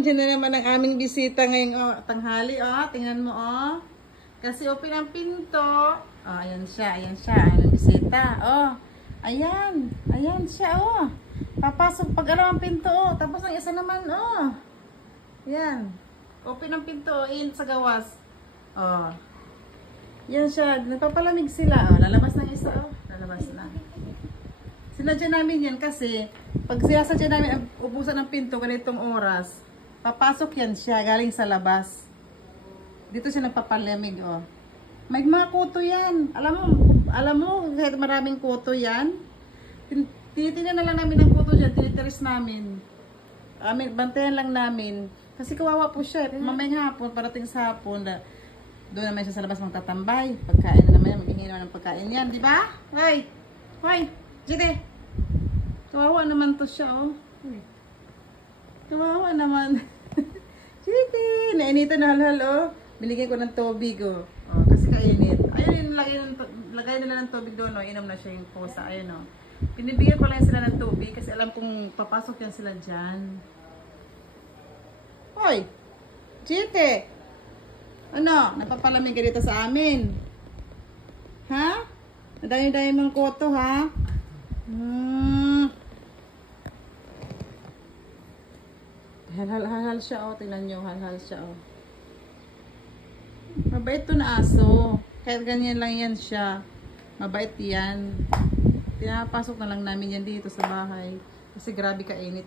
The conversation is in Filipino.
nandiyan na naman ang aming bisita ngayong tanghali, tingnan mo, Kasi open ang pinto. Ayan siya, ang aming bisita, ayan siya, Papasok pag alam ang pinto, Tapos ang isa naman, Ayan. Open ang pinto, in sa gawas. Yan siya, nagpapalamig sila, lalabas ng isa, lalabas na. Sinadya namin yan kasi pag sinasadya namin ang ubusan ng pinto ganitong oras, papasok yan siya galing sa labas. Dito siya nagpapalamig, May mga kuto yan. Alam mo, kahit maraming kuto yan, tinitingnan na lang namin ang kuto dyan, tinitiris namin. Bantayan lang namin. Kasi kawawa po siya. Mamayang hapon, parating sa hapon, doon naman siya sa labas magtatambay. Pagkain na naman yan, maghihingi naman ng pagkain yan, di ba? Hoy! Jide! Kawawa naman to siya, Kawawa naman. Jide! Nainitan na halhal, Binigyan ko ng tubig, kasi kainit. Ayun, lagay nila ng tubig doon, Inom na siya yung posa, ayun, Pinibigyan ko lang sila ng tubig kasi alam kong papasok yan sila dyan. Hoy! Jide! Ano? Napapalamig ka dito sa amin? Ha? Nadayo-dayo mong koto, ha? Halhal siya, tingnan nyo, halhal siya, Mabait to na aso. Kahit ganyan lang yan siya. Mabait yan. Pinapasok na lang namin yan dito sa bahay. Kasi grabe kainit,